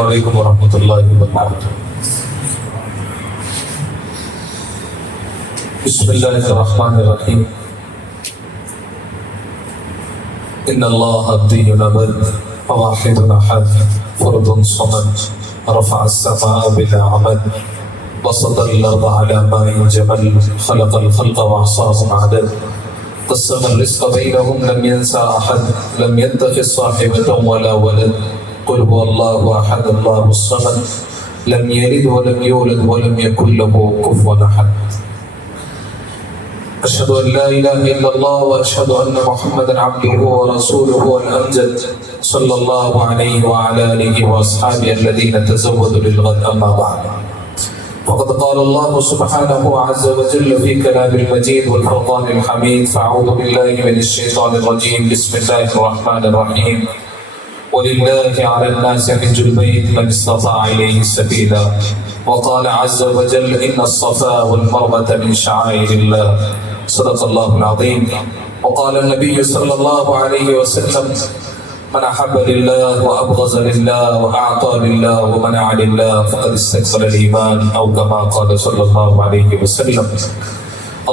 وعلیکم ورحمۃ اللہ وبرکاتہ۔ بسم اللہ الرحمن الرحیم۔ ان اللہ الدین الابد واحد احد فرد صمد رفع السماء بلا عمد بسط الارض على ماء جبل خلق الخلق واحصاهم عدد قسم الرزق بينهم لم ينسى احد لم يتخذ صاحبة ولا ولد قل هو الله احد الله الصمد لم يلد ولم يولد ولم يكن له كفوا احد۔ اشهد ان لا اله الا الله واشهد ان محمدا عبده ورسوله الامجد صلى الله عليه وعلى اله واصحابه الذين تزودوا للغد، اما بعد فقد قال الله سبحانه عز وجل في كلام المجيد والفرقان الحميد، فاعوذ بالله من الشيطان الرجيم، بسم الله الرحمن الرحيم، ولله على الناس حج البيت من استطاع اليه سبيلا، وقال عز وجل ان الصفا والمروة من شعائر الله، صدق الله العظيم، وقال النبي صلى الله عليه وسلم من احب لله وابغض لله واعطى لله ومنع لله فقد استكمل الايمان، او كما قال صلى الله عليه وسلم۔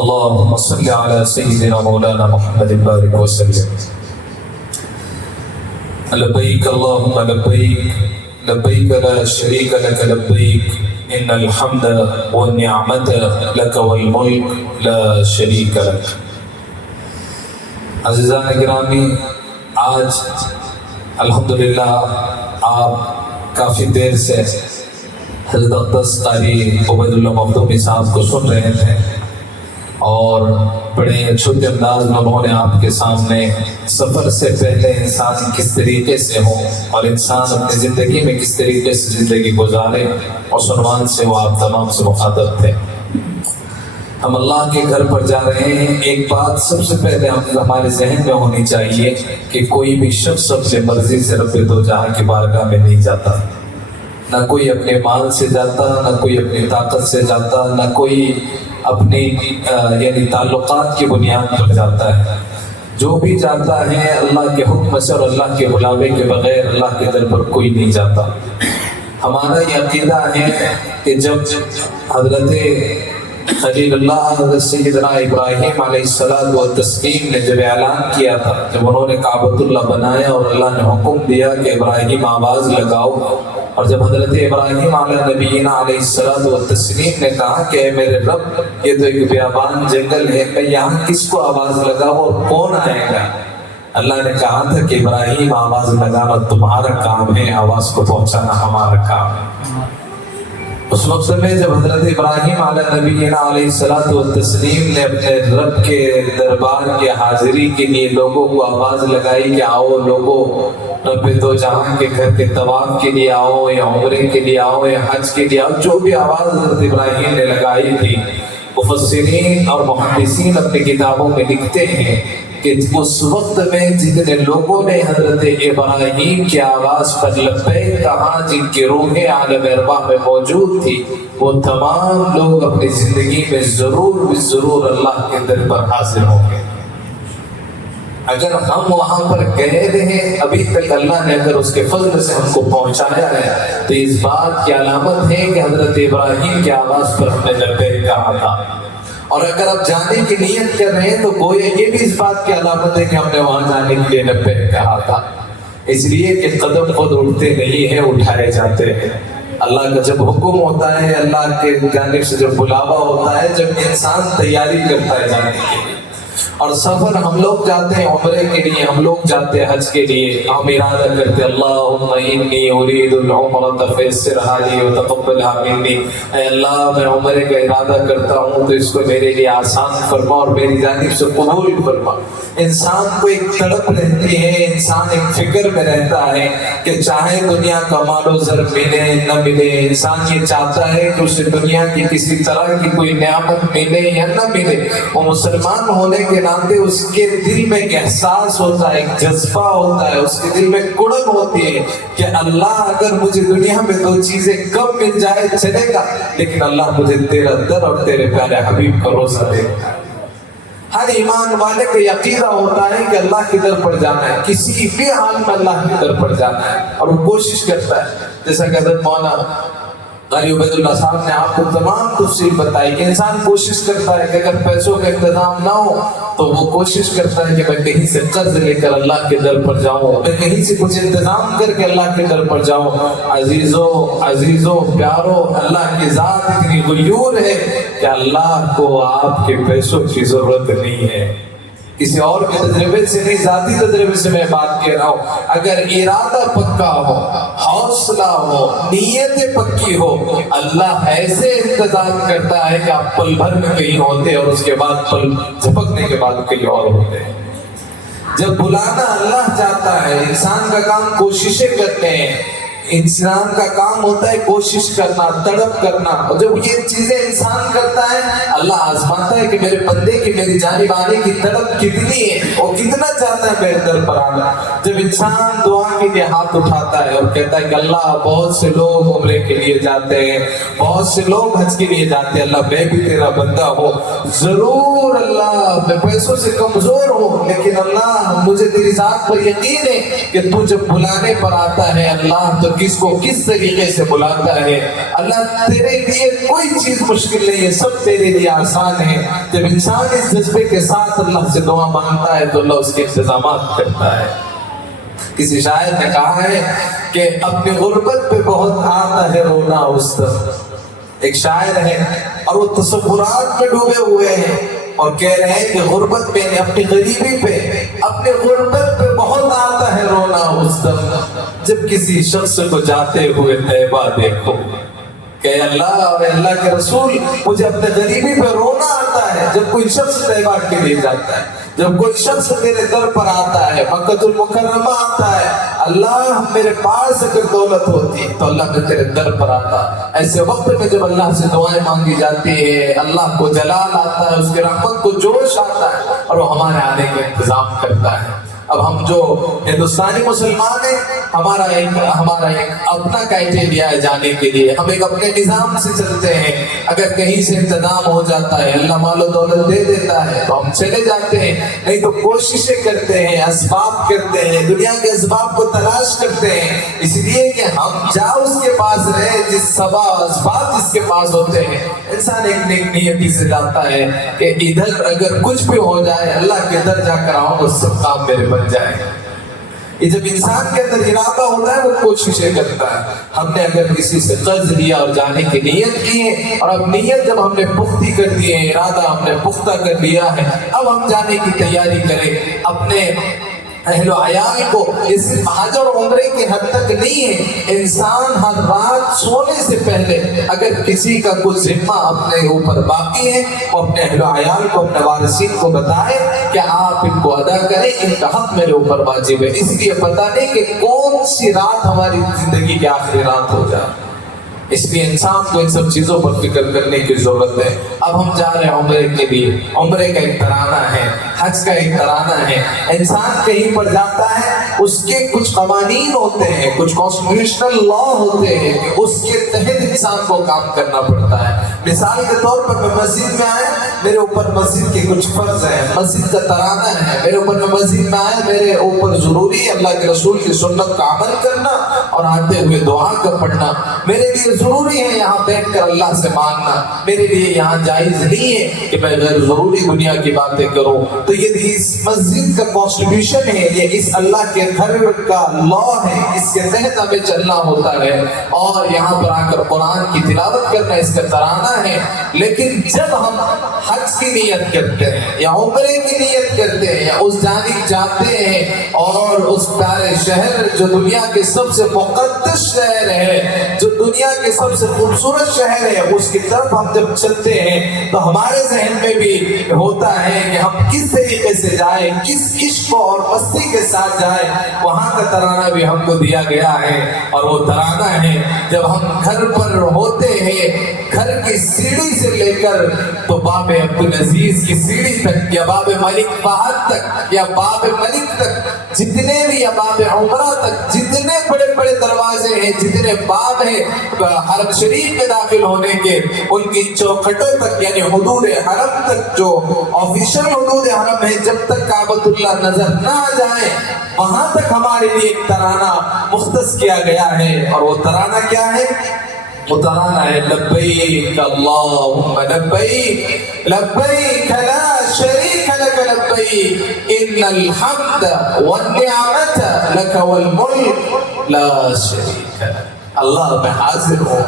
اللهم صل على سيدنا مولانا محمد بارك وسلم۔ لبيك اللهم لبيك لبيك لا شريك لك لبيك ان الحمد والنعمة لك والملك لا شريك لك۔ عزیزان گرامی، آج الحمدللہ آپ کافی دیر سے حضرت اقدس قاری عبید اللہ مخدومی صاحب کو سن رہے تھے، اور بڑے چھوٹے انداز میں انہوں نے آپ کے سامنے سفر سے پہلے انسان کس طریقے سے ہو اور انسان اپنی زندگی میں کس طریقے سے زندگی گزارے، اور عنوان سے وہ آپ تمام سے مخاطب تھے۔ ہم اللہ کے گھر پر جا رہے ہیں، ایک بات سب سے پہلے ہمارے ذہن میں ہونی چاہیے کہ کوئی بھی شخص اپنے مرضی سے رب دو جہاں کی بارگاہ میں نہیں جاتا، نہ کوئی اپنے مال سے جاتا، نہ کوئی اپنی طاقت سے جاتا، نہ کوئی اپنی یعنی تعلقات کی بنیاد پر جاتا ہے۔ جو بھی جاتا ہے اللہ کے حکم سے اور اللہ کے بلاوے کے بغیر اللہ کے در پر کوئی نہیں جاتا۔ ہمارا یہ عقیدہ ہے کہ جب حضرت خلیل اللہ حضرت سیدنا ابراہیم علیہ السلام نے جب اعلان کیا تھا، جب انہوں نے کعبۃ اللہ بنایا اور اللہ نے حکم دیا کہ ابراہیم آواز لگاؤ، اور جب حضرت ابراہیم علیہ نبینا علیہ السلام نے کہا کہ اے میرے رب، یہ تو ایک بیابان جنگل ہے، میں یہاں کس کو آواز لگاؤں اور کون آئے گا؟ اللہ نے کہا تھا کہ ابراہیم آواز لگانا تمہارا کام ہے، آواز کو پہنچانا ہمارا کام ہے۔ اس وقت میں جب حضرت ابراہیم علیہ نبینا علیہ السلام نے اپنے رب کے دربار کے حاضری کے لیے لوگوں کو آواز لگائی کہ آؤ لوگوں، رب دو جہاں کے گھر کے طواف کے لیے آؤ، یا عمرے کے لیے آؤ، یا حج کے لیے آؤ، جو بھی آواز حضرت ابراہیم نے لگائی تھی، مفسرین اور محدثین اپنی کتابوں میں لکھتے ہیں کہ اس وقت میں جتنے لوگوں نے حضرت ابراہیم کی آواز پر لبیک کہا، جن کی روحیں عالم ارواح میں موجود تھی، وہ تمام لوگ اپنی زندگی میں ضرور اللہ کے در پر حاضر ہوں گے۔ اگر ہم وہاں پر گئے رہے ابھی تک اللہ نے اگر اس کے فضل سے ہم کو پہنچایا ہے، تو اس بات کی علامت ہے کہ حضرت ابراہیم کی آواز پر ہم نے لبیک کہا تھا۔ اور اگر آپ جانے کی نیت کر رہے ہیں تو گویا یہ بھی اس بات کی علامت ہے کہ ہم نے وہاں جانے کے لیے لبیک کہا تھا، اس لیے کہ قدم خود اٹھتے نہیں ہیں، اٹھائے جاتے ہیں۔ اللہ کا جب حکم ہوتا ہے، اللہ کے جانب سے جب بلاوا ہوتا ہے، جب انسان تیاری کرتا ہے جانے کے لیے، اور سفر ہم لوگ جاتے ہیں عمرے کے لیے، ہم لوگ جاتے ہیں حج کے لیے، ہم ارادہ کرتے ہیں اللہم انی ارید العمرۃ فیسرھا لی وتقبلھا منی، اے اللہ میں عمرے کا ارادہ کرتا ہوں تو اس کو میرے لیے آسان فرما اور میری جانب سے قبول فرما۔ انسان کو ایک تڑپ رہتی ہے، انسان ایک فکر میں رہتا ہے کہ چاہے دنیا کا مال و زر ملے نہ ملے، انسان یہ چاہتا ہے کہ اسے دنیا کی کسی طرح کی کوئی نعمت ملے یا نہ ملے، وہ مسلمان ہونے کے ناطے اس کے دل میں ایک احساس ہوتا ہے، ایک جذبہ ہوتا ہے، اس کے دل میں کڑن ہوتی ہے کہ اللہ اگر مجھے دنیا میں دو چیزیں کم مل جائے چلے گا، لیکن اللہ مجھے تیرا در اور تیرے پیارے حبیب کا روزہ دے گا۔ ہر ایمان والے کا عقیدہ ہوتا ہے کہ اللہ کی در پر جانا ہے، کسی بھی حال میں اللہ کی در پر جانا ہے، اور وہ کوشش کرتا ہے۔ جیسا کہ حضرت مولانا قاری عبید اللہ صاحب نے آپ کو تمام تفصیل بتائی کہ انسان کوشش کرتا ہے کہ اگر پیسوں کا انتظام نہ ہو تو وہ کوشش کرتا ہے کہ میں کہیں سے قرض لے کر اللہ کے در پر جاؤں، میں کہیں سے کچھ انتظام کر کے اللہ کے در پر جاؤں۔ عزیزو پیارو، اللہ کی ذات اتنی غیور ہے کہ اللہ کو آپ کے پیسوں کی ضرورت نہیں ہے۔ کسی اور کے تجربے سے نہیں، ذاتی تجربے سے میں بات کہہ رہا ہوں۔ اگر ارادہ پکا ہو، حوصلہ ہو، نیت پکی ہو، اللہ ایسے انتظام کرتا ہے کہ آپ پل بھر میں کہیں ہوتے اور اس کے بعد پل جھپکنے کے بعد کہیں اور ہوتے ہیں۔ جب بلانا اللہ چاہتا ہے، انسان کا کام کوششیں کرتے ہیں، انسان کا کام ہوتا ہے کوشش کرنا، تڑپ کرنا، اور جب یہ چیزیں انسان کرتا ہے اللہ آزماتا ہے کہ میرے بندے کی میری جانب آنے کی تڑپ کتنی ہے اور کتنا چاہتا ہے میرے در پر آنا۔ جب انسان دعا کے لیے ہاتھ اٹھاتا ہے اور کہتا ہے کہ اللہ بہت سے لوگ عمرے کے لیے جاتے ہیں، بہت سے لوگ حج کے لیے جاتے ہیں، اللہ میں بھی تیرا بندہ ہوں، ضرور اللہ میں پیسوں سے کمزور ہوں لیکن اللہ مجھے تیری ذات پر یقین ہے کہ تو جب بلانے پر آتا ہے اللہ تو کس کو کس طریقے سے بلاتا ہے۔ اللہ تیرے لیے کوئی چیز مشکل نہیں ہے، سب تیرے لیے آسان ہے۔ جب انسان اس جذبے کے ساتھ اللہ سے دعا مانگتا ہے تو اللہ اس کے انتظامات کرتا ہے۔ کسی شاعر نے کہا ہے کہ اپنی غربت پہ بہت آتا ہے رونا اس طرح۔ ایک شاعر ہے اور وہ تصورات میں ڈوبے ہوئے ہیں اور کہہ رہے ہیں کہ غربت پہ، اپنی غریبی پہ، اپنے غربت پہ بہت آتا ہے رونا اس دم جب کسی شخص کو جاتے ہوئے طیبہ دیکھو۔ کہ اللہ اور اللہ کے رسول مجھے اپنے غریبی پہ رونا آتا ہے جب کوئی شخص طیبہ کے لیے جاتا ہے، جب کوئی شخص میرے در پر آتا ہے، مکہ المکرمہ آتا ہے، اللہ میرے پاس اگر دولت ہوتی تو اللہ میں تیرے در پر آتا۔ ایسے وقت میں جب اللہ سے دعائیں مانگی جاتی ہے اللہ کو جلال آتا ہے، اس کے رحمت کو جوش آتا ہے اور وہ ہمارے آنے کا انتظام کرتا ہے۔ اب ہم جو ہندوستانی مسلمان ہیں ہمارا ایک اپنا کرائٹیریا ہے جانے کے لیے، ہم ایک اپنے نظام سے چلتے ہیں۔ اگر کہیں سے انتظام ہو جاتا ہے، اللہ مال و دولت دے دیتا ہے تو ہم چلے جاتے ہیں، نہیں تو کوششیں کرتے ہیں، اسباب کرتے ہیں، دنیا کے اسباب کو تلاش کرتے ہیں، اس لیے کہ ہم جا اس کے پاس رہے جس اسباب جس کے پاس ہوتے ہیں۔ انسان ایک نیک نیتی سے جاتا ہے کہ ادھر اگر کچھ بھی ہو جائے اللہ کے در جا کر آؤں گا، سب کام میرے بن جائے۔ یہ جب انسان کے اندر ارادہ ہوتا ہے وہ کوششیں کرتا ہے۔ ہم نے اگر کسی سے قرض لیا اور جانے کی نیت کی ہے اور اب نیت جب ہم نے پختی کر دی ہے، ارادہ ہم نے پختہ کر لیا ہے، اب ہم جانے کی تیاری کریں۔ اپنے اہل و عیال کو اس حج اور عمرے کے حد تک نہیں ہے، انسان ہر رات سونے سے پہلے اگر کسی کا کچھ ذمہ اپنے اوپر باقی ہے وہ اپنے اہل و عیال کو، اپنے وارثین کو بتائے کہ آپ ان کو ادا کریں، ان کا حق میرے اوپر واجب ہے، اس لیے پتہ نہیں کہ کون سی رات ہماری زندگی کی آخری رات ہو جائے۔ اس لیے انسان کو ان سب چیزوں پر فکر کرنے کی ضرورت ہے۔ اب ہم جا رہے ہیں عمرے کے لیے، عمرے کا ایک ترانہ ہے، حج کا ایک ترانہ ہے۔ انسان کہیں پر جاتا ہے اس کے کچھ قوانین ہوتے ہیں، کچھ کانسٹیٹیوشنل لا ہوتے ہیں کہ اس کے تحت انسان کو کام کرنا پڑتا ہے۔ مثال کے طور پر میں مسجد میں آیا، میرے اوپر مسجد کے کچھ فرض ہیں، مسجد کا ترانہ ہے، میرے اوپر میں مسجد میں آیا، میرے اوپر ضروری ہے اللہ کے رسول کی سنت کا عمل کرنا اور آتے ہوئے دعا کا پڑھنا۔ میرے لیے ضروری ہے یہاں بیٹھ کر اللہ سے مانگنا، میرے لیے یہاں جائز نہیں ہے کہ میں غیر ضروری دنیا کی باتیں کروں۔ تو یہ اس مسجد کا کانسٹیٹیوشن ہے، یہ اس اللہ کے گھر کا لا ہے، اس کے تحت ہمیں چلنا ہوتا ہے اور یہاں پر آ کر قرآن کی تلاوت کرنا اس کا ترانہ ہے۔ لیکن جب ہم حج کی نیت کرتے ہیں یا عمرے کی نیت کرتے ہیں یا اس جانب جاتے ہیں اور اس پیارے شہر جو دنیا کے سب سے مقدس شہر ہے، جو دنیا کے سب سے خوبصورت شہر ہے، اس کی طرف ہم جب چلتے ہیں تو ہمارے ذہن میں بھی ہوتا ہے کہ ہم کس طریقے سے جائیں، کس عشق اور مستی کے ساتھ جائیں۔ وہاں کا ترانہ بھی ہم کو دیا گیا ہے اور وہ ترانہ ہے جب ہم گھر پر ہوتے ہیں، گھر کی سیڑھی سے لے کر تو باب عبدالعزیز کی سیڑھی تک یا باب ملک فہد تک یا باب ملک تک، جتنے بھی یا باب عمرہ تک جتنے بڑے بڑے دروازے ہیں، جتنے باب ہیں، حرم شریف میں داخل ہونے کے ان کی چوکھٹوں تک یعنی حدود حرم تک جو آفیشل حدود حرم ہے جب تک کعبۃ اللہ نظر نہ آ جائے وہاں تک ہمارے لیے ایک ترانہ مختص کیا گیا ہے، اور وہ ترانہ کیا ہے؟ وہ ترانہ ہے لبیک اللہم لبیک لبیک لا شریک لک لبیک ان الحمد والنعمت لک والملک لا شریک لک۔ اللہ میں حاضر ہوں،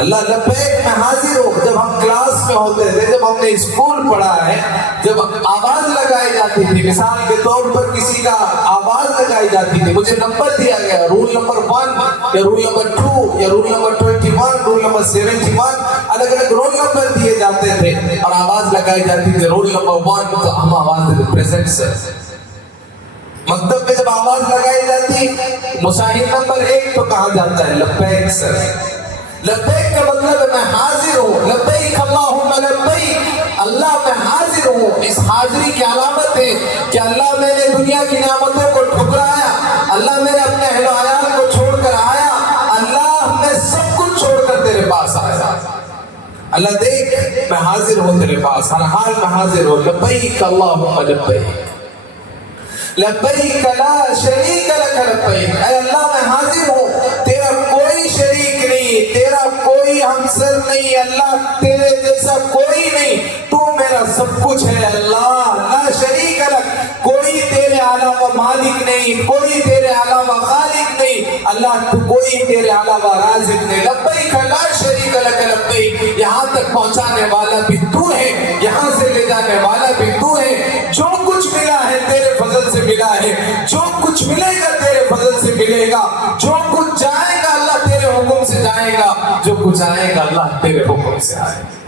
اللہ لبیک میں حاضر ہوں۔ جب ہم کلاس میں ہوتے تھے، جب ہم نے اسکول پڑھا ہے، جب آواز لگائی جاتی تھی، مثال کے طور پر کسی کا آواز لگائی جاتی تھی، مجھے نمبر دیا گیا رول نمبر 1 یا رول نمبر 2 یا رول نمبر 21 رول نمبر 71 الگ الگ رول نمبر دیے جاتے تھے اور آواز لگائی جاتی تھی رول نمبر 1 تو ہم آواز دیتے پریزنٹ سر۔ مکتب میں جب آواز لگائی جاتی مشاہد نمبر 1 تو کہا جاتا ہے لبیک سر۔ لبیک کا مطلب ہے میں حاضر ہوں، لبیک اللہم لبیک، اللہ میں حاضر ہوں۔ اس حاضری کی علامت ہے کہ اللہ میں نے دنیا کی نعمتوں کو ٹھکرایا، اللہ میں نے اپنے اہل و عیال کو چھوڑ کر آیا، اللہ میں سب کچھ چھوڑ کر تیرے پاس آیا۔ اللہ دیکھ میں حاضر ہوں تیرے پاس، ہر حال میں حاضر ہوں۔ لبیک اللہم لبیک لبیک لا شریک لک لبیک، اے اللہ میں حاضر ہوں، تیرا کوئی شریک نہیں، تیرا کوئی ہمسر نہیں، اللہ تیرے جیسا کوئی نہیں، تو میرا سب کچھ ہے اللہ، لا شریک لک، کوئی تیرے علاوہ مالک نہیں، کوئی تیرے علاوہ خالق نہیں، اللہ تو کوئی تیرے علاوہ رازق نہیں۔ لبیک لا شریک لک لبیک، یہاں تک پہنچانے والا بھی تو ہے، یہاں سے لے جانے والا بھی تو ہے، جو کچھ ملا ہے تیرے فضل سے ملا ہے، جو کچھ ملے گا تیرے فضل سے ملے گا، جو کچھ جائے گا اللہ تیرے حکم سے جائے گا، جو کچھ آئے گا اللہ تیرے حکم سے آئے گا۔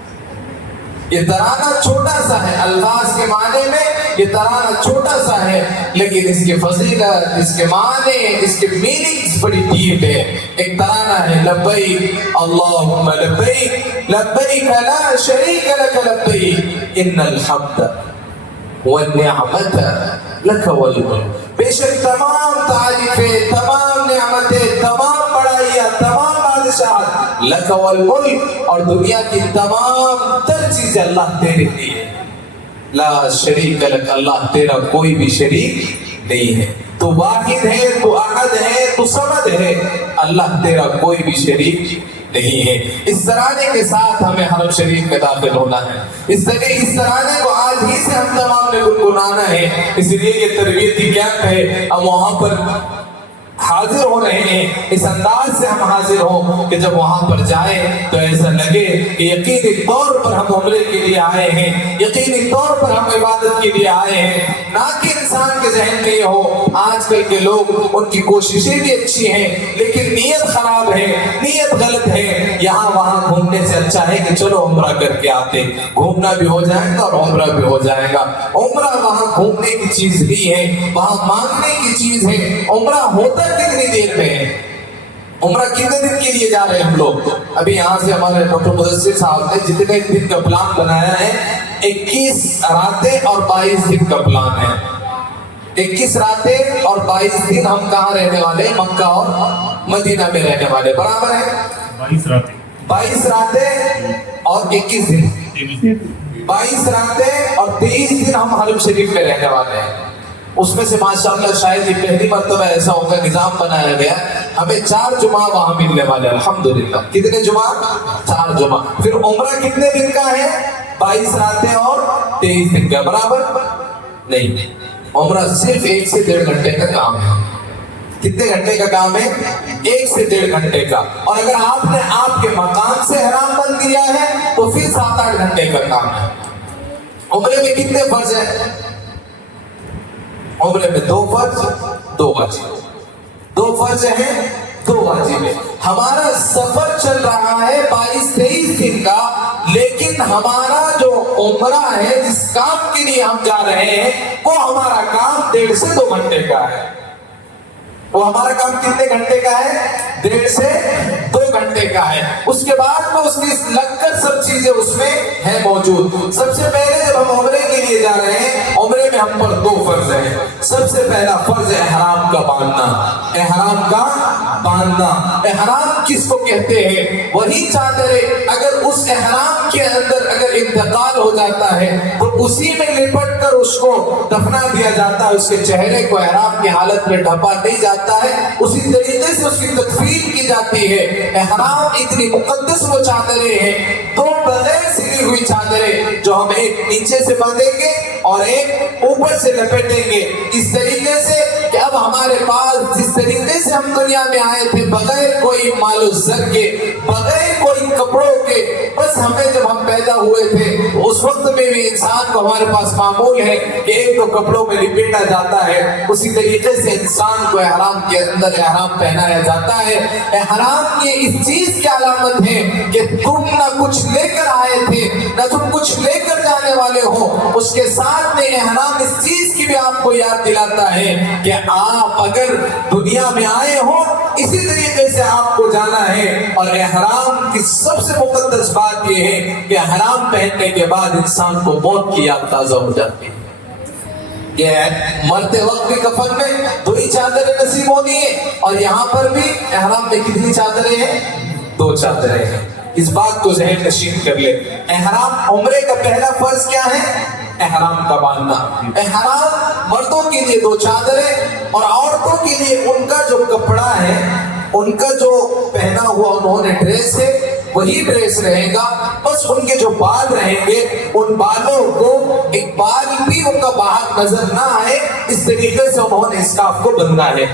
یہ ترانہ چھوٹا سا ہے، الفاظ کے معنی میں یہ ترانہ چھوٹا سا ہے، لیکن اس کے فضیلت، اس کے معنی، اس کے میننگز بڑی ڈیپ ہے۔ ایک ترانہ ہے لبیک اللہم لبیک لبیک لا شریک لک لبیک ان الحمد والنعمت لک والملک، بے شک تمام تعریفیں، تمام نعمتیں، تمام بڑائیاں، تمام بادشاہت لک والملک، اور دنیا کی تمام تر چیزیں اللہ تیرے لیے، لا شریک لک، اللہ تیرا کوئی بھی شریک نہیں ہے، تو واحد ہے، تو احد ہے، تو صمد ہے، اللہ تیرا کوئی بھی شریک نہیں ہے۔ اس ترانے کے ساتھ ہمیں حرم شریف میں داخل ہونا ہے، اس ترانے کو آج ہی سے ہم تمام نے گنگنانا ہے، اس لیے یہ تربیتی کیمپ ہے، ہم وہاں پر حاضر ہو رہے ہیں، اس انداز سے ہم حاضر ہوں کہ جب وہاں پر جائیں تو ایسا لگے کہ یقینی طور پر ہم عمرے کے لیے آئے ہیں، یقینی طور پر ہم عبادت کے لیے آئے ہیں، نہ کہ انسان کے ذہن میں یہ ہو آج کل کے لوگ ان کی کوششیں بھی اچھی ہیں لیکن نیت خراب ہے، نیت غلط ہے، یہاں وہاں گھومنے سے اچھا ہے کہ چلو عمرہ کر کے آتے، گھومنا بھی ہو جائے گا اور عمرہ بھی ہو جائے گا۔ عمرہ وہاں گھومنے کی چیز نہیں ہے، وہاں مانگنے کی چیز ہے۔ عمرہ ہوتا کتنی دیر میں ہے؟ عمرہ کتنے دن کے لیے جا رہے ہیں ہم لوگ؟ ابھی یہاں سے ہمارے ڈاکٹر مدثر صاحب نے جتنے دن کا پلان بنایا ہے 21 راتیں اور 22 دن کا پلان ہے۔ 21 راتیں اور 22 دن ہم کہاں رہنے والے؟ مکہ اور مدینہ میں رہنے والے، برابر ہے 22 راتیں اور 21 دن، 22 راتیں اور 23 دن ہم حرم شریف میں رہنے والے ہیں۔ اس میں سے ماشاءاللہ شاید یہ پہلی مرتبہ ایسا ہوگا، نظام بنایا گیا، ہمیں 4 جمعہ وہاں ملنے والے الحمدللہ۔ کتنے جمعہ؟ 4 جمعہ۔ پھر عمرہ کتنے دن کا ہے؟ 22 راتیں اور 23 دن کا، برابر نہیں۔ عمرہ صرف 1 سے 1.5 گھنٹے کا کام ہے۔ کتنے گھنٹے کا کام ہے؟ 1 سے 1.5 گھنٹے کا، اور اگر آپ نے آپ کے مقام سے احرام بند کیا ہے تو پھر 7-8 گھنٹے کا کام ہے۔ عمرے میں کتنے فرض ہیں؟ عمرے میں 2 فرض 2 واجب، 2 فرض ہیں 2 واجب ہے۔ ہمارا سفر چل رہا ہے 22-23 دن کا، لیکن ہمارا جو عمرہ ہے جس کام کے لیے ہم جا رہے ہیں وہ ہمارا کام 1.5 سے 2 گھنٹے کا ہے۔ وہ ہمارا کام کتنے گھنٹے کا ہے؟ 1.5 سے 2 گھنٹے جگہ ہے، اس کے بعد میں اس کی لگ کر سب چیزیں اس میں ہے موجود۔ سب سے پہلے جب ہم عمرے کے لیے جا رہے ہیں، عمرے میں ہم پر 2 فرض ہیں۔ سب سے پہلا فرض ہے احرام کا باندھنا۔ احرام کا باندھنا، احرام کس کو کہتے ہیں؟ وہی چادریں اگر اس احرام کے اندر اگر انتقال ہو جاتا ہے تو اسی میں لپٹ کر اس کو دفنا دیا جاتا ہے، اس کے چہرے کو احرام کی حالت میں ڈھپا نہیں جاتا ہے، اسی طریقے سے اس کی تکفین کی جاتی ہے۔ احرام اتنی مقدس وہ چادریں ہیں، 2 بغیر سلی ہوئی چادریں جو ہم ایک نیچے سے باندھیں گے اور ایک اوپر سے لپیٹیں گے، اس طریقے سے کہ اب ہمارے پاس جس طریقے سے ہم دنیا میں آئے تھے بغیر کوئی مال و زر کے، بغیر کوئی کپڑوں کے، بس ہمیں جب ہم پیدا ہوئے تھے اس وقت میں بھی انسان کو ہمارے پاس معمول ہے کہ ایک تو کپڑوں میں لپیٹا جاتا ہے، اسی طریقے سے انسان کو احرام کے اندر احرام پہنایا جاتا ہے۔ احرام کی اس چیز کی علامت ہے کہ تم نہ کچھ لے کر آئے تھے نہ تم کچھ لے کر جانے والے ہو، اس کے ساتھ میں احرام اس چیز کی بھی آپ کو یاد دلاتا ہے کہ آپ اگر دنیا میں آئے ہو اسی طریقے سے آپ کو جانا ہے۔ اور احرام کی سب سے مقدس بات یہ ہے کہ احرام پہننے کے بعد انسان کو موت کی یاد تازہ ہو جاتی ہے۔ یہ مرتے وقت بھی کفن میں 2 ہی چادریں نصیب ہونی ہے، اور یہاں پر بھی احرام میں کتنی چادریں ہیں؟ 2 چادریں ہیں۔ اس بات کو ذہن نشین کر لے۔ احرام عمرے کا پہلا فرض کیا ہے؟ احرام کا باندھنا۔ احرام مردوں کے لیے 2 چادریں اور عورتوں کے لیے ان کا جو کپڑا ہے، ان کا جو پہنا ہوا انہوں نے ڈریس ہے وہی ڈریس رہے گا، بس ان کے جو بال رہیں گے ان بالوں کو ایک بال بھی ان کا باہر نظر نہ آئے، اس طریقے سے انہوں نے اسکارف کو بندھا ہے۔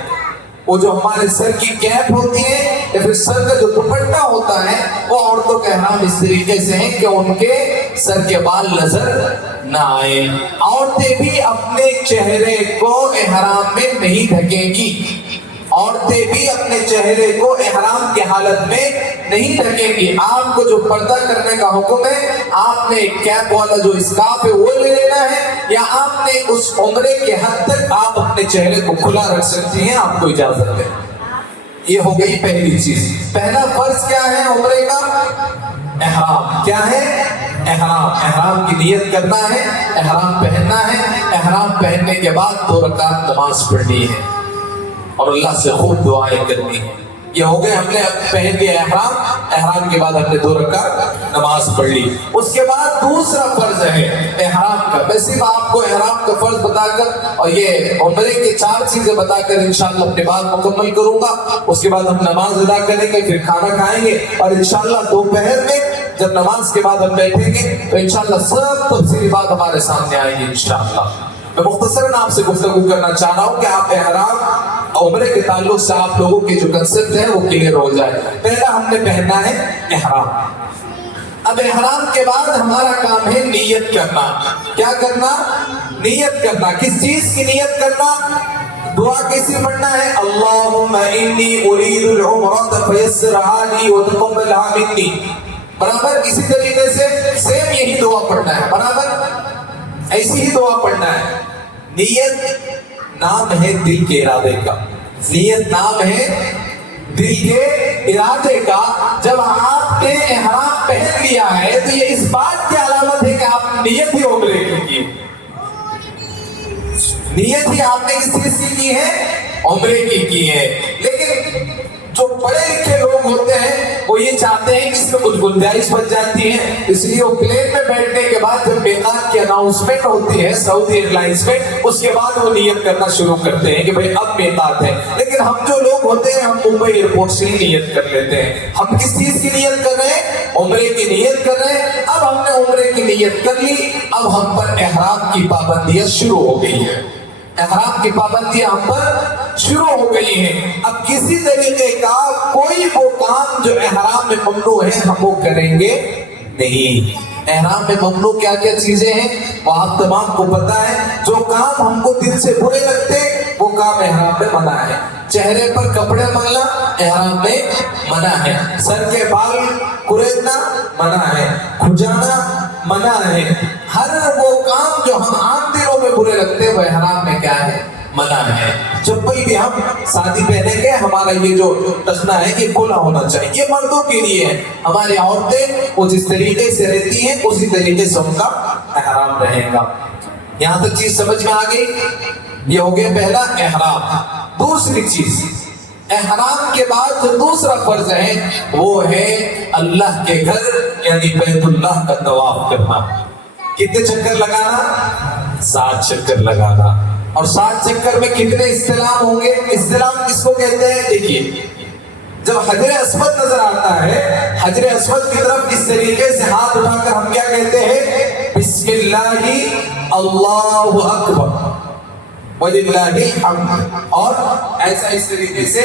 وہ جو ہمارے سر کی کیپ ہوتی ہے یا پھر سر کا جو دوپٹہ ہوتا ہے وہ عورتوں کے احرام اس طریقے سے ہیں کہ ان کے سر کے بال نظر نہ آئے۔ عورتیں بھی اپنے چہرے کو احرام میں نہیں ڈھکیں گی، عورتیں بھی اپنے چہرے کو احرام کی حالت میں نہیں ڈھکیں گی۔ آپ کو جو پردہ کرنے کا حکم ہے، آپ نے کیپ والا جو اسکارف ہے وہ لے لینا ہے، یا آپ نے اس عمرے کے حد تک آپ اپنے چہرے کو کھلا رکھ سکتی ہیں، آپ کو اجازت ہے۔ یہ ہو گئی پہلی چیز۔ پہلا فرض کیا ہے عمرے کا؟ احرام۔ کیا ہے؟ احرام۔ احرام کی نیت کرنا ہے، احرام پہننا ہے، احرام پہننے کے بعد 2 رکعت نماز پڑھنی ہے اور اللہ سے خوب دعائیں کرنی ہے۔ یہ ہو گئے، ہم نے پہن لیا احرام، احرام کے بعد ہم نے 2 رکعت نماز پڑھ لی۔ اس کے بعد دوسرا فرض ہے احرام کا۔ میں صرف آپ کو احرام کا فرض بتا کر اور یہ عمرے کے 4 چیزیں بتا کر انشاءاللہ اپنی بات مکمل کروں گا۔ اس کے بعد ہم نماز ادا کریں گے، پھر کھانا کھائیں گے، اور انشاءاللہ دوپہر میں جب نماز کے بعد ہم بیٹھیں گے تو انشاءاللہ سب تفصیلی بات ہمارے سامنے آئے گی انشاءاللہ۔ میں مختصراً آپ سے گفتگو کرنا چاہ رہا ہوں کہ آپ احرام عمرے کے تعلق سے آپ لوگوں کے جو کنسپٹ ہے وہ کلیئر ہو جائے۔ پہلا ہم نے پہننا ہے احرام۔ اب احرام کے بعد ہمارا کام ہے نیت کرنا۔ کیا کرنا؟ نیت کرنا۔ کس چیز کی نیت کرنا؟ دعا کیسی پڑھنا ہے؟ اللہم انی ارید العمرۃ فیسرھا لی وتقبلھا منی۔ برابر اسی طریقے سے سیم یہی دعا پڑھنا ہے، برابر ایسی ہی دعا پڑھنا ہے۔ نیت نام ہے دل کے ارادے کا، نیت نام ہے دل کے ارادے کا۔ جب آپ نے احرام پہن لیا ہے تو یہ اس بات کی علامت ہے کہ آپ نیت ہی عمرے کی، نیت ہی آپ نے کس چیز کی ہے؟ عمرے کی ہے۔ لیکن جو پڑھے لکھے لوگ ہوتے ہیں وہ یہ چاہتے ہیں کہ اس میں کچھ گنجائش بچ جاتی ہے، اس لیے وہ پلین میں بیٹھنے کے بعد جب میقات کی اناؤنسمنٹ ہوتی ہے سعودی ایئر لائنز میں، اس کے بعد وہ نیت کرنا شروع کرتے ہیں کہ بھئی اب میقات ہے۔ لیکن ہم جو لوگ ہوتے ہیں ہم ممبئی ایئرپورٹ سے ہی نیت کر لیتے ہیں۔ ہم کس چیز کی نیت کر رہے ہیں؟ عمرے کی نیت کر رہے ہیں۔ اب ہم نے عمرے کی نیت کر لی، اب ہم پر احرام کی پابندیاں شروع ہو گئی ہیں، احرام کی پابندیاں ہم پر شروع ہو گئی ہیں۔ اب کسی طریقے کا کوئی وہ کام جو احرام میں ممنوع ہے ہم وہ کریں گے نہیں۔ احرام میں ممنوع کیا کیا چیزیں ہیں وہ آپ تمام کو پتا ہے۔ جو کام ہم کو دل سے برے لگتے وہ کام احرام میں منع ہے۔ چہرے پر کپڑے ملنا احرام میں منع ہے، سر کے بال کریدنا منع ہے، کھجانا منع ہے۔ ہر وہ کام جو ہم عام دنوں میں برے لگتے ہیں وہ احرام میں کیا ہے؟ منع ہے. جب بھی ہم شادی پہنیں گے ہمارا یہ جو ٹسنا ہے یہ کھلا ہونا چاہیے. یہ مردوں کے لیے ہے. ہماری عورتیں وہ جس طریقے سے رہتی ہیں اسی طریقے سے ان کا احرام رہے گا. یہاں تک چیز سمجھ میں آ گئی. یہ ہو گیا پہلا احرام. دوسری چیز احرام کے بعد جو دوسرا فرض ہے وہ ہے اللہ کے گھر یعنی بیت اللہ کا طواف کرنا. کتنے چکر لگانا؟ 7 چکر لگانا. اور 7 چکر میں کتنے استلام ہوں گے؟ استلام کس کو کہتے ہیں؟ دیکھیے جب حجر اسود نظر آتا ہے حجر اسود کی طرف اس طریقے سے ہاتھ اٹھا کر ہم کیا کہتے ہیں؟ بسم اللہ اللہ اکبر وَلِلَّهِ الْحَمْدُ. اور ایسا اس طریقے سے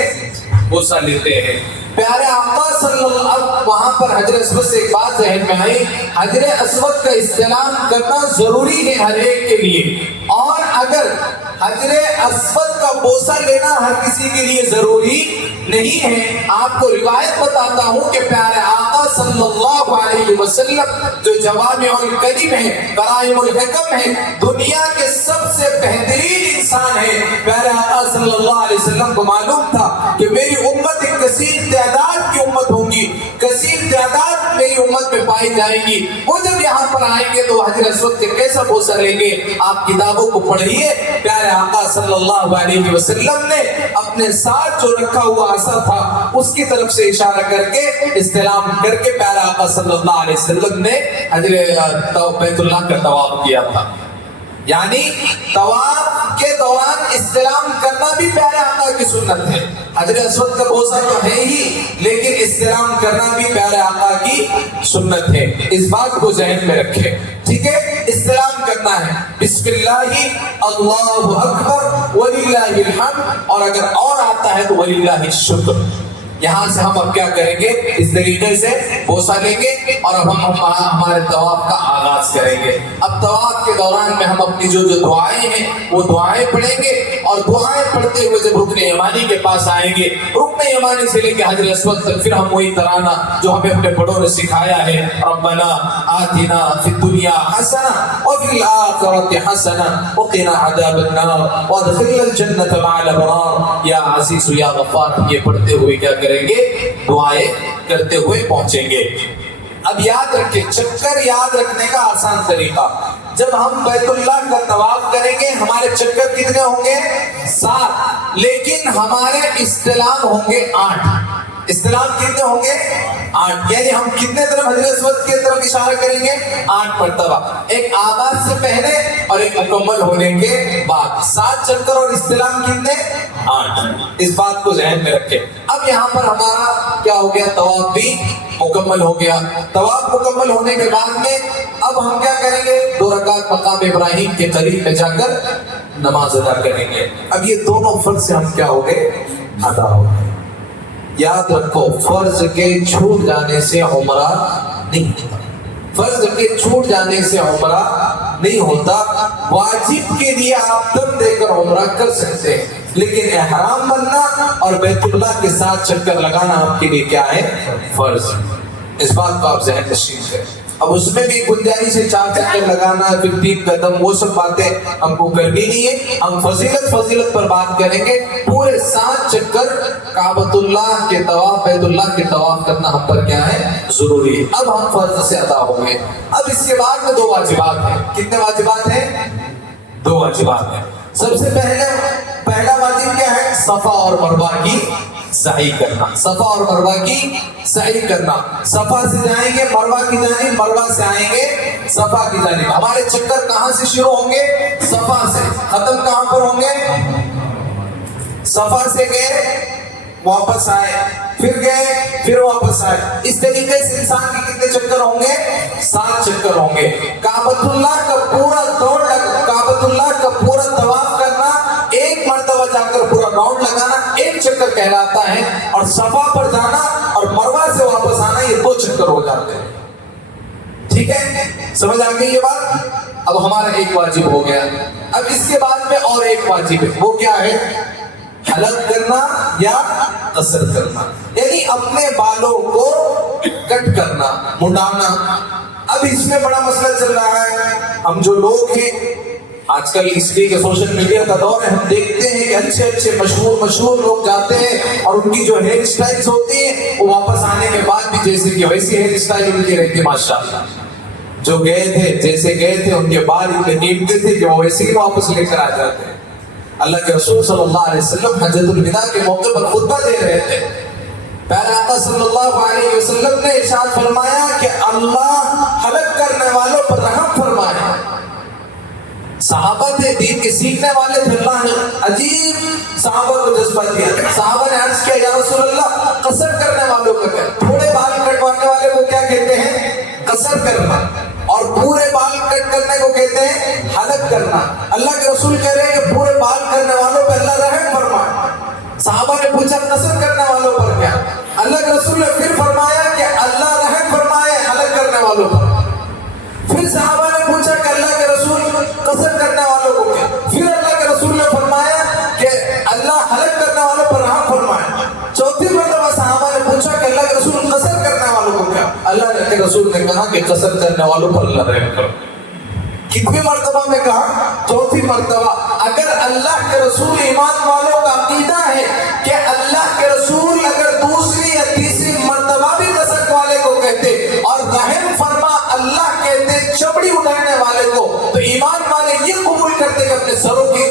بوسہ لیتے ہیں. پیارے آقا صلی اللہ علیہ وسلم وہاں پر حجر اسود سے ایک بات ذہن میں آئی. حجر اسود کا استلام کرنا ضروری ہے ہر ایک کے لیے. اور اگر حجر اسود کا بوسہ لینا ہر کسی کے لیے ضروری نہیں ہے. آپ کو روایت بتاتا ہوں کہ پیارے آقا صلی اللہ علیہ وسلم جو جوامع الکلم ہے قرائم الحکم ہے دنیا کے سب سے بہترین انسان ہے. پیارے آقا صلی اللہ علیہ وسلم کو معلوم تھا کہ میری امت ایک کثیر تعداد کی امت ہوگی. کثیر تعداد میری امت میں پائی جائے گی. وہ جب یہاں پر آئیں گے تو حجر اسود کے کیسا بوسہ لیں گے؟ آپ کتابوں کو پڑھیے. پیارے آقا صلی اللہ علیہ وسلم نے اپنے ساتھ جو رکھا ہوا عصا تھا اس کی طرف سے اشارہ کر کے استلام کر کے پیارے آقا صلی اللہ علیہ وسلم نے بیت اللہ کا طواف کیا تھا. یعنی طواف کے دوران استلام کرنا بھی پیارے آقا کی سنت ہے. حجر اسود کا بوسہ تو ہے ہی لیکن استلام کرنا بھی پیارے آقا کی سنت ہے. اس بات کو ذہن میں رکھے. ٹھیک ہے. استلام کرنا ہے بسم اللہ اللہ اکبر وللہ الحمد. اور اگر اور آتا ہے تو وللہ الشکر. یہاں سے ہم اب کیا کریں گے؟ اس طریقے سے بوسہ لیں گے اور اب ہم ہمارے طواف کا آغاز کریں گے. اب طواف کے دوران میں ہم اپنی جو دعائیں ہیں وہ دعائیں پڑھیں گے. اور دعائیں پڑھتے ہوئے جب رکن یمانی کے پاس آئیں گے رکن یمانی سے لے کے حجر اسود تک پھر ہم وہی ترانہ جو ہمیں اپنے بڑوں نے سکھایا ہے ربنا آتنا فی الدنیا حسنہ وفی الآخرۃ حسنہ وقنا عذاب النار وادخلنا الجنۃ مع الابرار یا عزیز یا غفار. یہ پڑھتے ہوئے کیا کریں گے؟ دعائیں کرتے ہوئے پہنچیں گے. اب یاد رکھیں چکر یاد رکھنے کا آسان طریقہ. جب ہم بیت اللہ کا طواف کریں گے ہمارے چکر کتنے ہوں گے؟ 7. لیکن ہمارے استلام ہوں گے 8. استلام کتنے ہوں گے؟ 8. یعنی ہم کتنے طرف حجر اسود کی طرف اشارہ کریں گے؟ 8 مرتبہ. ایک آغاز سے پہلے اور ایک مکمل ہونے کے بعد. 7 چکر اور استلام کتنے؟ 8. اس بات کو ذہن میں رکھیں. اب یہاں پر ہمارا کیا ہو گیا؟ طواف بھی مکمل ہو گیا. طواف مکمل ہونے کے بعد میں اب ہم کیا کریں گے؟ 2 رکعت مقام ابراہیم کے قریب میں جا کر نماز ادا کریں گے. اب یہ دونوں فرض سے ہم کیا ہو گئے؟ ادا ہو گئے. یاد رکھو فرض کے چھوٹ جانے سے عمرہ نہیں ہوتا. فرض کے چھوٹ جانے سے عمرہ نہیں ہوتا. واجب کے لیے آپ دم دے کر عمرہ کر سکتے ہیں لیکن احرام بننا اور بیت اللہ کے ساتھ چکر لگانا آپ کے لیے کیا ہے؟ فرض. اس بات کو آپ ذہن نشین کریں. اب اس میں بھی گنجائش ہے 4 چکر لگانا پھر 3 قدم وہ سب باتیں ہم کو کرنی نہیں ہے. ہم فضیلت پر بات کریں گے. پورے 7 چکر کعبۃ اللہ کے طواف بیت اللہ کے طواف کرنا ہم پر کیا ہے؟ ضروری ہے. اب ہم فرض سے ادا ہوں گے. اب اس کے بعد میں 2 واجبات ہیں. کتنے واجبات ہیں؟ 2 واجبات ہیں. سب سے پہلا واجب کیا ہے؟ صفا اور مروہ کی سعی کرنا. صفا اور مروہ کی سعی کرنا. صفا سے جائیں گے مروہ کی جانب, مروہ سے آئیں گے صفا کی جانب. ہمارے چکر کہاں سے شروع ہوں گے؟ صفا سے. ختم کہاں پر ہوں گے؟ صفا سے گئے واپس آئے پھر گئے پھر واپس آئے. اس طریقے سے انسان کے کتنے چکر ہوں گے؟ 7 چکر ہوں گے. کعبۃ اللہ کا پورا دور کعبۃ اللہ کا پورا طواف کرنا, ایک مرتبہ جا کر پورا راؤنڈ لگانا 1 چکر کہلاتا ہے. اور صفا پر جانا اور مروہ سے واپس آنا یہ 2 چکر ہو جاتے ہیں. ٹھیک ہے, سمجھ آ گئی یہ بات؟ اب ہمارا ایک واجب ہو گیا. اب اس کے بعد میں اور ایک واجب ہے. وہ کیا ہے؟ حلق کرنا یا قصر کرنا, یعنی اپنے بالوں کو کٹ کرنا, مڈانا. اب اس میں بڑا مسئلہ چل رہا ہے. ہم جو لوگ ہیں آج کل اس لیے کہ سوشل میڈیا کا دور ہے، ہم دیکھتے ہیں کہ اچھے اچھے مشہور لوگ جاتے ہیں اور ان کی جو ہیئر اسٹائلز ہوتی ہیں وہ واپس آنے کے بعد بھی جیسے کہ ویسی ہیئر اسٹائل ان کی رہتی ہے ماشاءاللہ. جو گئے تھے جیسے گئے تھے ان کے بال اتنے نیمتے تھے کہ وہ ویسے ہی واپس لے کر آ جاتے ہیں. اللہ کے رسول صلی اللہ علیہ وسلم حجۃ الوداع کے موقع پر خطبہ دے رہے تھے. پیارے آقا صلی اللہ علیہ وسلم نے ارشاد فرمایا کہ اللہ ہلاک کرنے والوں پر رحم فرمائے. صحابہ تھے، دین کے سیکھنے والے تھے، اللہ نے عجیب صحابہ کو جذبہ دیا. صحابہ نے عرض کیا یا رسول اللہ قصر کرنے والوں کو کیا، تھوڑے بال کٹوانے والے کو کیا کہتے ہیں؟ قصر کرنا. اور پورے بال کٹ کرنے کو کہتے ہیں ہلاک کرنا. اللہ کے رسول کہہ رہے ہیں کہ پورے بال کرنے والوں پہ اللہ رحم فرمائے. صحابہ نے پوچھا قصر کرنے والوں پر کیا؟ اللہ کے رسول نے پھر فرمایا کہ اللہ رحم فرمائے ہلاک کرنے والوں پر. پھر صحابہ نے پوچھا کہ اللہ کے رسول قصر کرنے والوں کو کیا؟ پھر اللہ کے رسول نے فرمایا کہ اللہ ہلاک کرنے والوں پر رحم فرمائے. چوتھی مرتبہ صحابہ نے پوچھا کہ اللہ کے رسول قصر کرنے والوں کو کیا؟ اللہ کے رسول نے کہا کہ قصر کرنے والوں پر اللہ رحم کرے. کتنی مرتبہ میں کہا؟ چوتھی مرتبہ. اگر اللہ کے رسول ایمان والوں کا عقیدہ ہے کہ اللہ کے رسول اگر دوسری یا تیسری مرتبہ بھی قصر والے کو کہتے اور رحم فرما اللہ کہتے چمڑی اڑانے والے کو، تو ایمان والے یہ قبول کرتے کہ اپنے سروں کی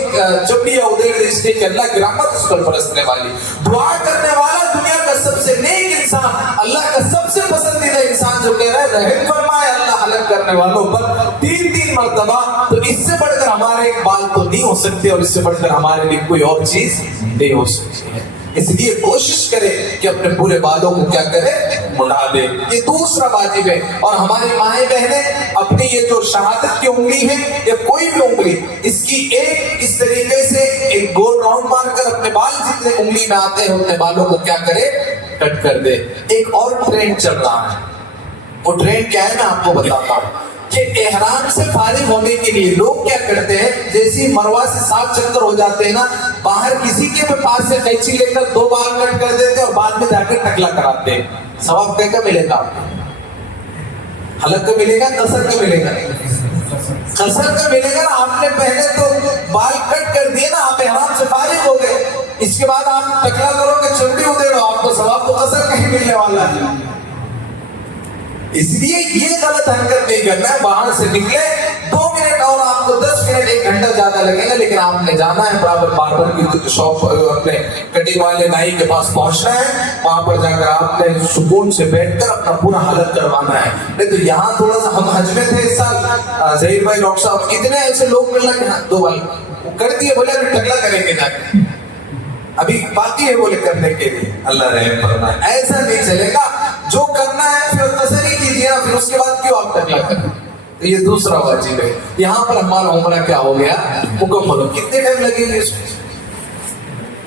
چمڑیاں ادھیڑ دے، اس لیے کہ اللہ کی رحمت اس پر برسنے والی. دعا کرنے والا دنیا کا سب سے نیک انسان، اللہ کا سب سے پسندیدہ انسان جو کہہ رہا ہے رحم فرمائے اللہ ہلاک کرنے والوں پر 3 مرتبہ، تو اس سے بڑھ کر ہمارے ایک بال تو نہیں ہو سکتے اور اس سے بڑھ کر ہمارے لیے کوئی اور چیز نہیں ہو سکتی ہے. اس لیے کوشش کرے کہ اپنے پورے بالوں کو کیا کرے؟ مڑا دے. یہ دوسرا واجب ہے. اور ہماری مائیں بہنیں اپنی یہ جو شہادت کی انگلی ہے یا کوئی بھی انگلی، اس کی ایک اس طریقے سے ایک گول راؤنڈ مار کر اپنے بال جتنے انگلی میں آتے ہیں اپنے بالوں کو کیا کرے؟ کٹ کر دے. ایک اور ٹرینڈ چل رہا ہے. وہ ٹرینڈ کیا ہے میں آپ کو بتاتا ہوں کہ احرام سے فارغ ہونے کے لیے لوگ کیا کرتے ہیں، جیسے مروہ سے 7 چکر ہو جاتے ہیں نا، باہر کسی کے پاس سے قینچی لے کر 2 بال کٹ کر دیتے اور بعد میں جا کر ٹکلا کراتے ہیں. ثواب کیا ملے گا؟ ہلاک کا ملے گا، قصر کا ملے گا؟ قصر کا ملے گا نا. آپ نے پہلے تو بال کٹ کر دیے نا، آپ احرام سے فارغ ہو گئے، اس کے بعد آپ ٹکلا کرو گے، چمڑی ادھیڑو، آپ کو ثواب تو قصر کا ہی ملنے والا ہے. اس لیے یہ غلط حرکت نہیں کرنا ہے. باہر سے نکلے 2 منٹ اور آپ کو 10 منٹ 1 گھنٹہ زیادہ لگے گا، لیکن آپ نے جانا ہے برابر باربر کی شاپ، اپنے کٹنگ والے نائی کے پاس پہنچنا ہے، وہاں پر جا کر آپ نے سکون سے بیٹھ کر اپنا پورا حلق کروانا ہے. نہیں تو یہاں تھوڑا سا ہم حج میں تھے اس سال، ظہیر بھائی ڈاکٹر صاحب اتنے ایسے لوگ ملنا کہ 2 بال کر دیے، بولے ابھی ٹکلا کریں گے جا کے، ابھی باقی ہے بولے کرنے کے لیے. اللہ رحم فرمائے. ایسا نہیں چلے گا. جو کرنا ہے پھر قصر ہی کیجیے نا، پھر اس کے بعد کیوں آپ ٹکلا کریں؟ تو یہ دوسرا واجب ہے. یہاں پر ہمارا عمرہ کیا ہو گیا؟ مکمل ہو. کتنے ٹائم لگے گے اس میں؟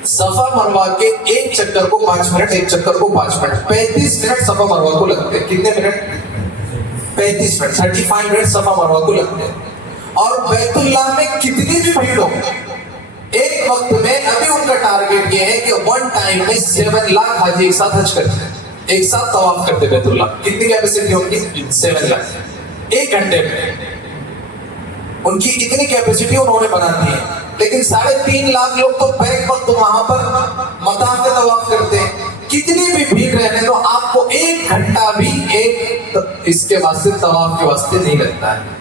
صفا مروہ کے ایک چکر کو 5 منٹ، ایک چکر کو 5 منٹ، 35 منٹ صفا مروہ کو لگتے ہیں. کتنے منٹ؟ 35 منٹ، 35 منٹ صفا مروہ کو لگتے ہیں. اور بیت اللہ میں کتنی بھی بھیڑ ہو، ایک وقت میں ابھی ان کا ٹارگیٹ یہ ہے کہ 1 ٹائم میں 7 لاکھ حاجی ایک ساتھ حج کرتے ہیں، ایک ساتھ طواف کرتے بیت اللہ. کتنی کیپیسٹی ہوگی؟ 7 لاکھ 1 گھنٹے میں. ان کی اتنی کیپیسٹی انہوں نے بنا دی ہے. لیکن 3.5 لاکھ لوگ تو بیک وقت وہاں پر مطاف کا طواف کرتے ہیں. کتنی بھی بھیڑ رہنے تو آپ کو 1 گھنٹہ بھی ایک اس کے واسطے طواف کے واسطے نہیں لگتا ہے.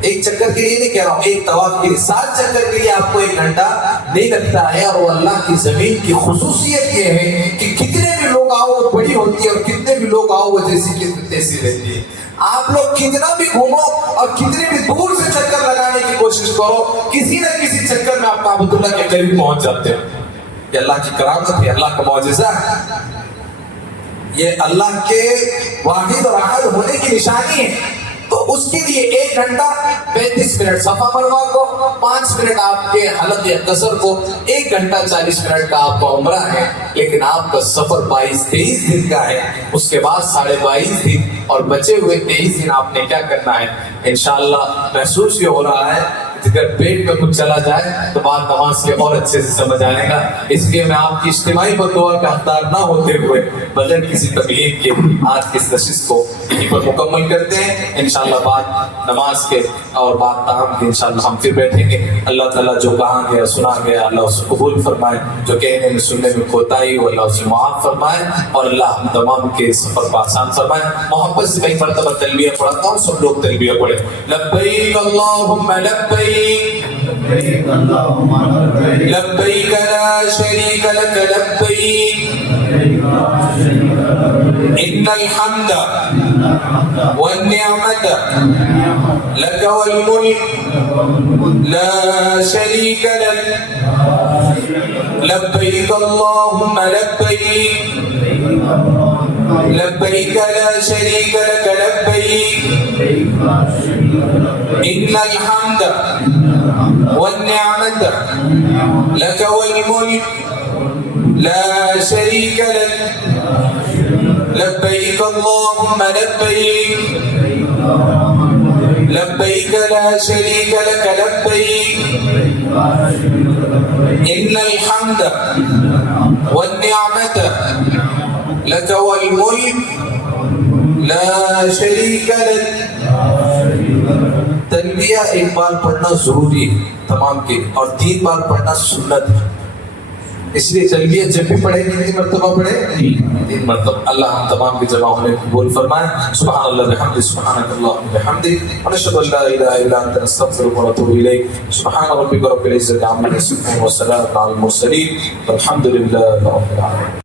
ایک چکر کے لیے نہیں کہہ رہا ہوں، ایک طواف کے لیے 7 چکر کے لیے آپ کو 1 گھنٹہ نہیں لگتا ہے. اور وہ اللہ کی زمین کی خصوصیت یہ ہے کہ کتنے بھی لوگ آؤ وہ بڑی ہوتی ہے اور کتنے بھی لوگ آؤ وہ جیسی کی تیسی رہتی ہے. آپ لوگ کتنا بھی گھومو اور کتنے بھی دور سے چکر لگانے کی کوشش کرو، کسی نہ کسی چکر میں آپ کعبۃ اللہ کے قریب پہنچ جاتے ہو. یہ اللہ کی کرامت ہے، اللہ کا معجزہ ہے، یہ اللہ کے واحد اور احد ہونے کی نشانی ہے. تو اس کے لیے 1 گھنٹہ 35 منٹ صفا مروہ کو، 5 منٹ آپ کے حلق یا قصر کو، 1 گھنٹہ 40 منٹ کا آپ کا عمرہ ہے. لیکن آپ کا سفر 22-23 دن کا ہے. اس کے بعد 22.5 دن اور بچے ہوئے 23 دن آپ نے کیا کرنا ہے؟ انشاءاللہ محسوس یہ ہو رہا ہے اگر پیٹ میں کچھ چلا جائے تو بات نماز کے اور اچھے سے سمجھ آئے گا. اس لیے میں آپ کی اجتماعی بدعا کا حقدار نہ ہوتے ہوئے بغیر کسی تبلیغ کے آج کی اس نشست کو یہیں پر مکمل کرتے ہیں. انشاءاللہ بعد نماز کے اور بعد تاہم کے انشاءاللہ ہم پھر بیٹھیں گے. اللہ تعالیٰ جو کہا گیا سنا گیا اللہ اسے قبول فرمائے, جو کہنے میں سننے میں کوتاہی ہو اللہ اسے معاف فرمائے, اور اللہ ہم تمام کے سفر کو آسان فرمائے. محبت سے کئی مرتبہ تلبیہ پڑھتا ہوں, سب لوگ تلبیہ پڑھیں. لبیک اللہم لبیک لبیک لا شریک لک لبیک ان الحمد والنعمت لک والملک لا شریک لک لبیک اللہم لبیک لبیک لا شریک لک لبیک ان الحمد والنعمت لک والملک لا شریک لک لبیک اللہم لبیک لبیک لا شریک لک لبیک ان الحمد والنعمت لک والملک لا شریک لک. تلبیہ ایک بار پڑھنا ضروری ہے تمام کے, اور 3 بار پڑھنا سنت ہے. اس لیے تلبیہ جب بھی پڑھیں گے 3 مرتبہ پڑھیں 3 مرتبہ. اللہ ہم تمام کے جمع ہونے کو قبول فرمائے. سبحان اللہ بحمدہ سبحانک اللہم بحمدک ونشہد ان لا الہ الا انت نستغفرک ونتوب الیک. سبحان ربک رب العزۃ عما یصفون وسلام علی المرسلین والحمد للہ رب العالمین.